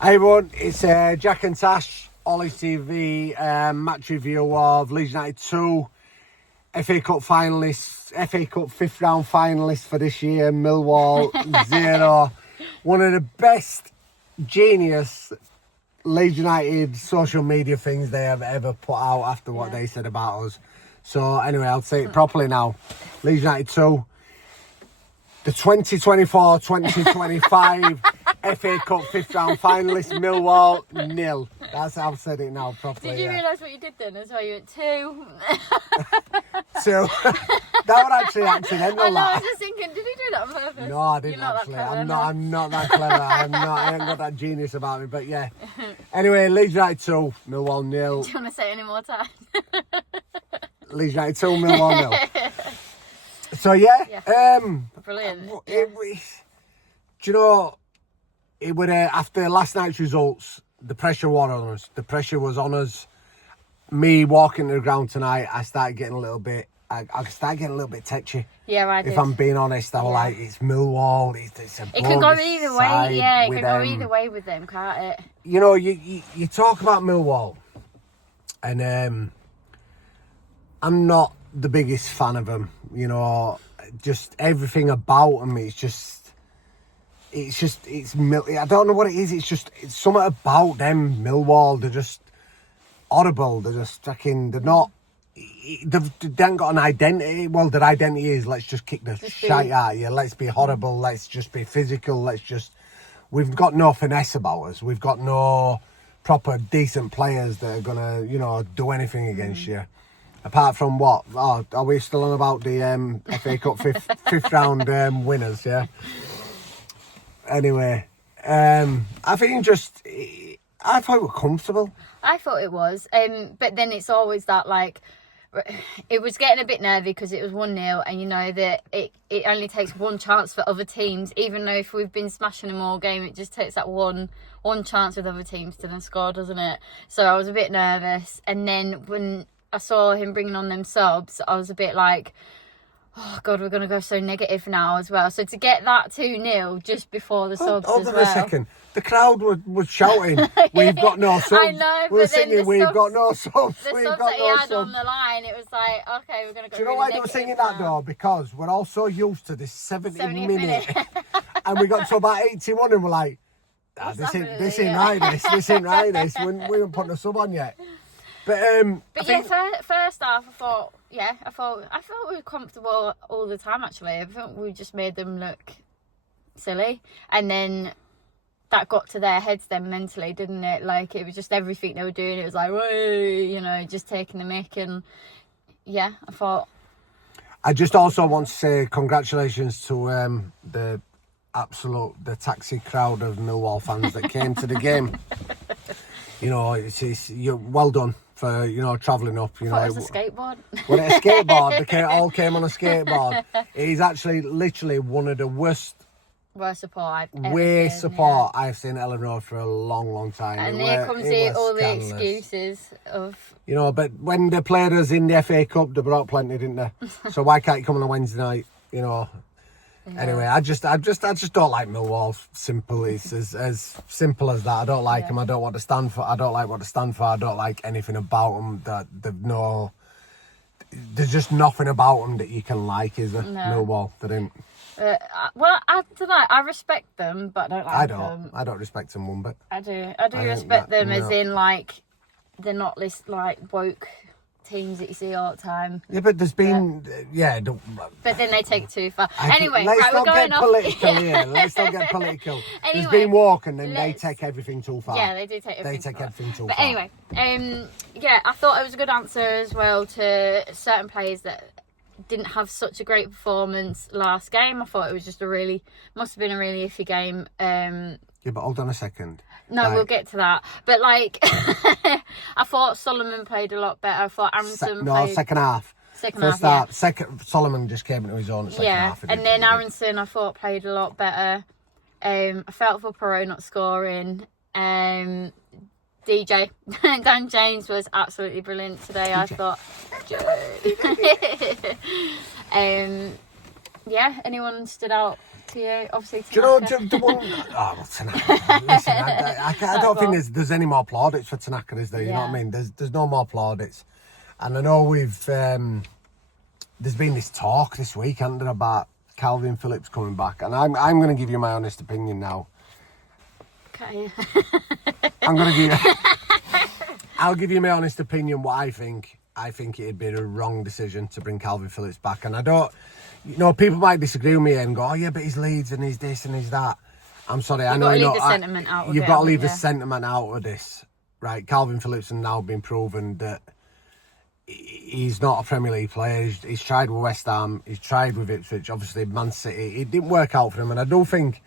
Hey everyone, it's Jack and Tash, Ollie TV, match review of Leeds United 2, FA Cup finalists, FA Cup 5th round finalists for this year, Millwall 0. One of the best genius Leeds United social media things they have ever put out after what they said about us. So anyway, I'll say it properly now. Leeds United 2, the 2024-2025 FA Cup 5th round finalist, Millwall 0. That's how I've said it now properly. Did you realise what you did then as well? You went 2. 2. That was actually accidental. I know, I was just thinking, did he do that on purpose? No, I didn't You're not actually. That clever, I'm not that clever. I ain't got that genius about me, but yeah. Anyway, Leeds United 2, Millwall 0. Do you want to say it any more times? Leeds United 2, Millwall 0. So yeah. Brilliant. Do you know, it would after last night's results, the pressure was on us. The pressure was on us. Me walking to the ground tonight, I started getting a little bit. I started getting a little bit tetchy. Yeah, I did. If I'm being honest, I was like, it's Millwall. It's a it could go either way. Yeah, it could go either way with them, can't it? You know, you talk about Millwall, and I'm not the biggest fan of them. You know, just everything about them. I don't know what it is. It's something about them, Millwall. They're just horrible. They're just fucking. They haven't got an identity. Well, their identity is let's just kick the shite out of you. Let's be horrible. Let's just be physical. We've got no finesse about us. We've got no proper decent players that are gonna, do anything against you. Apart from what? Oh, are we still on about the FA Cup fifth round winners? Yeah. Anyway, I think I thought it was comfortable. I thought it was, but then it's always that, like, it was getting a bit nervy because it was 1-0, and you know that it only takes one chance for other teams. Even though if we've been smashing them all game, it just takes that one chance with other teams to then score, doesn't it? So I was a bit nervous, and then when I saw him bringing on them subs, I was a bit like, oh God, we're going to go so negative now as well. So to get that 2-0 just before the subs as well. Hold on a second. The crowd was shouting, we've got no subs. I know, we were but singing, we've got no subs. The subs that he had on the line, it was like, okay, we're going to go. Do you know why they were singing that though? Because we're all so used to this 70 minute. And we got to about 81 and we're like, this ain't right, this ain't right, this. We haven't put a sub on yet. But first half, I thought we were comfortable all the time. Actually, I think we just made them look silly, and then that got to their heads then mentally, didn't it? Like it was just everything they were doing. It was like, whoa, just taking the mick, and yeah, I thought. I just also want to say congratulations to the taxi crowd of Millwall fans that came to the game. You're well done for travelling up. It was a skateboard. Well, a skateboard. They all came on a skateboard. He's actually literally one of the worst support I've seen at Ellen Road for a long, long time. And here comes all the excuses of. But when they played us in the FA Cup, they brought plenty, didn't they? So why can't you come on a Wednesday night? Yeah. Anyway, I just don't like Millwall. Simple. It's as simple as that. I don't like them. I don't want to stand for. I don't like what they stand for. I don't like anything about them. There's just nothing about them that you can like, is there? No. Millwall. They didn't. Well, I don't know. I respect them, but I don't like them. I don't respect them one bit. I do respect them as in like they're not this like woke teams that you see all the time. Yeah, but there's been but then they take it too far. Anyway, let's not get political here. Let's not get political. There's been walk and then they take everything too far. Yeah, they do take everything too far. But anyway, I thought it was a good answer as well to certain players that didn't have such a great performance last game. I thought it was just must have been a really iffy game. Yeah, but hold on a second. No, we'll get to that. But I thought Solomon played a lot better. I thought Aronson played... second half. First half. Solomon just came into his own at second half. And then Aronson I thought played a lot better. I felt for Perot not scoring. DJ Dan James was absolutely brilliant today. I thought. Anyone stood out to you? Obviously, Do you know Tanaka. the one? Oh, well, Tanaka. Listen, I don't think there's any more plaudits for Tanaka, is there? You know what I mean? There's no more plaudits. And I know there's been this talk this week, hasn't there, about Calvin Phillips coming back, and I'm going to give you my honest opinion now. Okay. I'm going to give you. I'll give you my honest opinion. What I think. I think it'd be a wrong decision to bring Calvin Phillips back, and I don't. You know, people might disagree with me and go, "Oh yeah, but he's Leeds and he's this and he's that." I'm sorry, I know You've you're got to leave the sentiment out of it. You've got to leave the sentiment out of this, right? Calvin Phillips has now been proven that he's not a Premier League player. He's tried with West Ham, he's tried with Ipswich, obviously Man City. It didn't work out for him, and I do think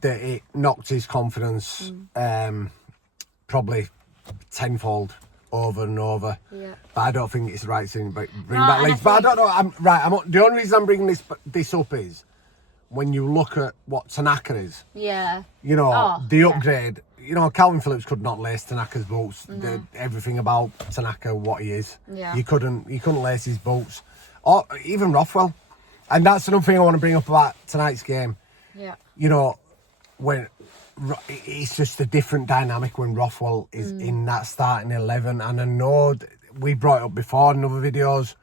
that it knocked his confidence probably tenfold over and over. Yeah. But I don't think it's the right thing. But bring back Leeds. But I don't know. The only reason I'm bringing this up is when you look at what Tanaka is. Yeah. You know, the upgrade. You know, Calvin Phillips could not lace Tanaka's boots. Everything about Tanaka, what he is. Yeah. He couldn't lace his boots. Or even Rothwell. And that's another thing I want to bring up about tonight's game. Yeah. You know, when it's just a different dynamic when Rothwell is in that starting 11. And I know we brought it up before in other videos.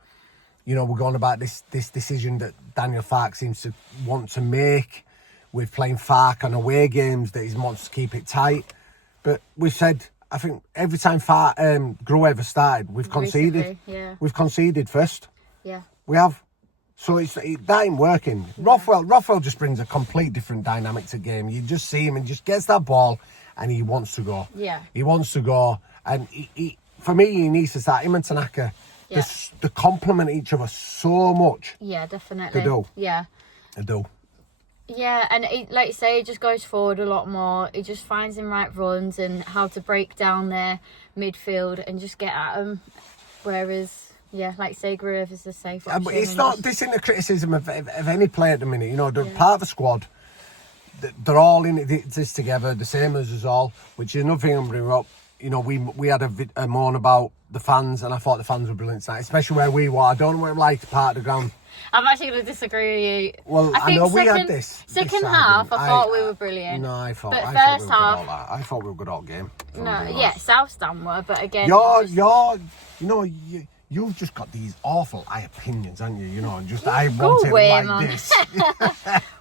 You know, we're going about this decision that Daniel Farke seems to want to make with playing Farke on away games, that he wants to keep it tight. But we said, I think every time Grow ever started, we've conceded. Yeah. We've conceded first. Yeah. We have. So that ain't working. Yeah. Rothwell just brings a complete different dynamic to the game. You just see him and just gets that ball and he wants to go. Yeah. He wants to go. And for me, he needs to start. Him and Tanaka, they complement each other so much. Yeah, definitely. They do. Yeah. They do. Yeah, and like you say, he just goes forward a lot more. He just finds him right runs and how to break down their midfield and just get at them. Whereas... yeah, like say, Groove is a safe option. But it's not. This isn't a criticism of any player at the minute. You know, they're part of the squad. They're all in this together, the same as us all. Which is another thing I'm bringing up. You know, we had a moan about the fans, and I thought the fans were brilliant tonight, especially where we were. I don't know what it like part of the ground. I'm actually going to disagree with you. Well, I know we had this. Second half, I thought we were brilliant. No, I thought. But first half, I thought we were good all game. No, yeah, Southdown were, but again, you've just got these awful opinions, haven't you? You know, just I want it like this.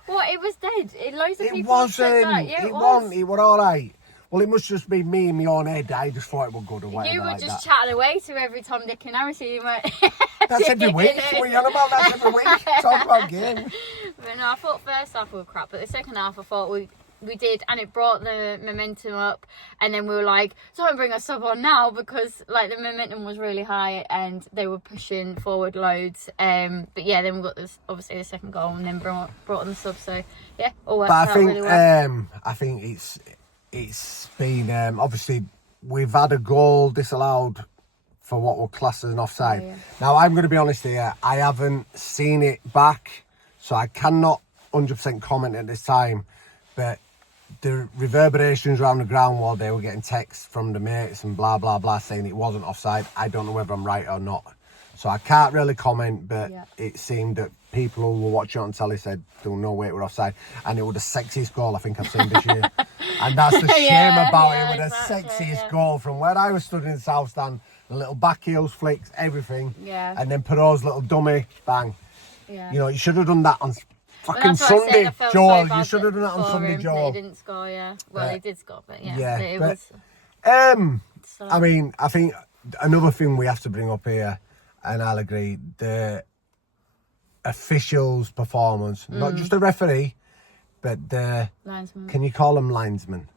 What? It was dead. Loads of people said that. Yeah, it wasn't. It was all right. Well, it must just be me in my own head. I just thought it was good or whatever. You were like just chatting away to every Tom, Dick and Harry. So you weren't. That's every week. What are you on about? That's every week. Talk about game. But no, I thought first half we were crap, but the second half I thought we did, and it brought the momentum up, and then we were like, don't bring a sub on now, because like the momentum was really high and they were pushing forward loads. But yeah, then we got this, obviously the second goal, and then brought on the sub. So yeah, all worked out really well. I think it's been obviously we've had a goal disallowed for what we'll class as an offside. Oh, yeah. Now I'm going to be honest here, I haven't seen it back, so I cannot 100% comment at this time, but the reverberations around the ground while they were getting texts from the mates and blah blah blah saying it wasn't offside. I don't know whether I'm right or not, so I can't really comment, but it seemed that people who were watching on telly said there was no way it was offside, and it was the sexiest goal I think I've seen this year. And that's the shame about it, with the sexiest goal from where I was stood in the south stand, the little back heels flicks, everything, and then Perot's little dummy bang. You know, you should have done that on fucking Sunday, Joel. You should have done that on Sunday, Joel. He didn't score, well, he did score, but it was. I mean, I think another thing we have to bring up here, and I'll agree, the officials' performance, not just the referee, but the linesman. Can you call them linesmen?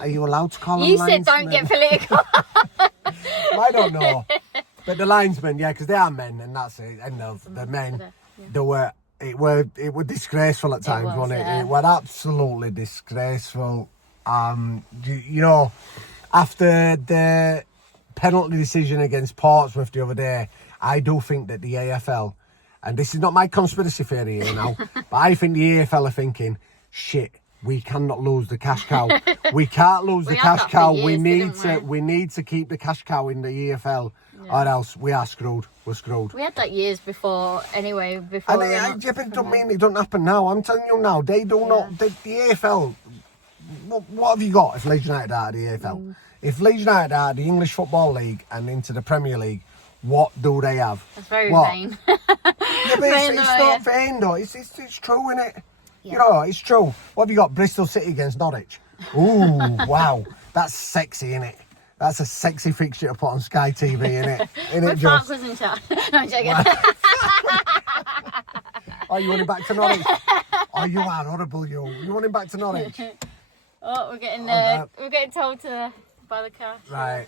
Are you allowed to call them linesmen? You said don't get political. I don't know, but the linesmen, because they are men, and that's it. And the men, they were. It were disgraceful at times, wasn't it? It was absolutely disgraceful. You know, after the penalty decision against Portsmouth the other day, I do think that the AFL, and this is not my conspiracy theory here now, but I think the AFL are thinking, shit, we cannot lose the cash cow. We can't lose the cash cow. We need to keep the cash cow in the EFL. or else we are screwed. We're screwed. We had that years before, anyway. Before. And it don't mean it doesn't happen now. I'm telling you now, they do not. The AFL. What have you got if Leeds United are out of the AFL? If Leeds United are out of the English Football League and into the Premier League, what do they have? That's very vain. Yeah, but it's not vain though. It's true, isn't it? Yeah. You know, it's true. What have you got? Bristol City against Norwich. Ooh, wow. That's sexy, innit? That's a sexy fixture to put on Sky TV, innit? But Frank was in charge. No, I'm joking. Oh, you want him back to Norwich? Oh, you are horrible, you. You want him back to Norwich? Oh, we're getting told to buy the car. Right.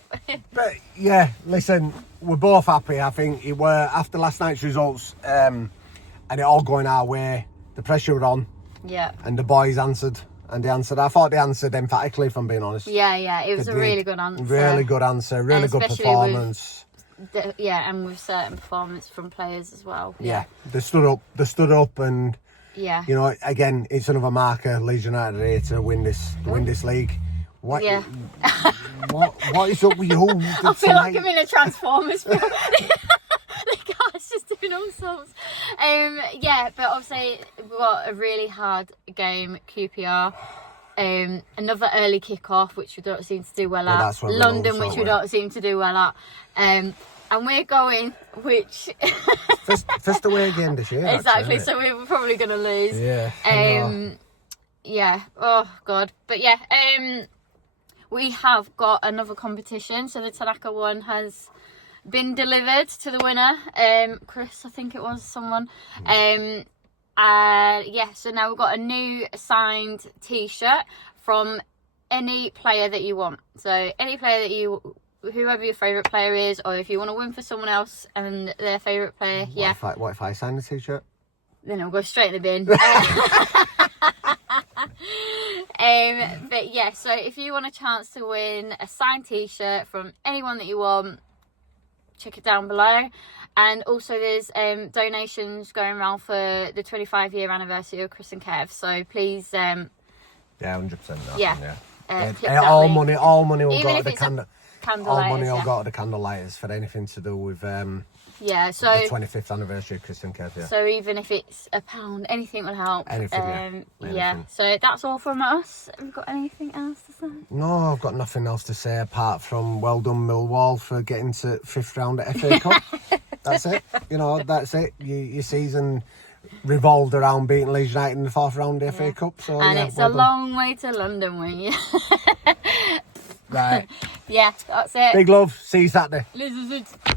But yeah, listen, we're both happy. I think it were after last night's results, and it all going our way. The pressure were on. Yeah. And the boys answered. And they answered. I thought they answered emphatically, if I'm being honest. Yeah. It was a really good answer. Really good answer. Really good performance. And with certain performance from players as well. Yeah. They stood up, and yeah. You know, again, it's another marker. Leeds United are here to win this league. What? Yeah. What is up with you? I feel like I'm in a Transformers film. The guy's just doing all sorts. Yeah, but obviously we've got a really hard game, QPR. Another early kick-off, which we don't seem to do well at. London, which we don't seem to do well at. And we're going, which... First away again this year. Exactly, actually, so we're probably going to lose. Yeah. Yeah, oh God. But yeah, we have got another competition. So the Tanaka one has been delivered to the winner. Chris, I think it was someone. Yeah, so now we've got a new signed t-shirt from any player that you want. So any player that whoever your favourite player is, or if you want to win for someone else and their favourite player, What if I sign the t-shirt? Then it'll go straight in the bin. But yeah, so if you want a chance to win a signed t-shirt from anyone that you want, check it down below. And also there's donations going around for the 25-year anniversary of Chris and Kev, so please 100%. All money will go to the candlelighters. All money will go to the candlelighters for anything to do with so the 25th anniversary of Chris and Kev. Yeah. So even if it's £1, anything will help. Anything. Yeah. So that's all from us. Have you got anything else to say? No, I've got nothing else to say apart from well done Millwall for getting to 5th round at FA Cup. That's it. You know, that's it. Your season revolved around beating Leeds United in the 4th round of the FA Cup. So it's a long way to London, when you. Right. Yeah, that's it. Big love. See you Saturday.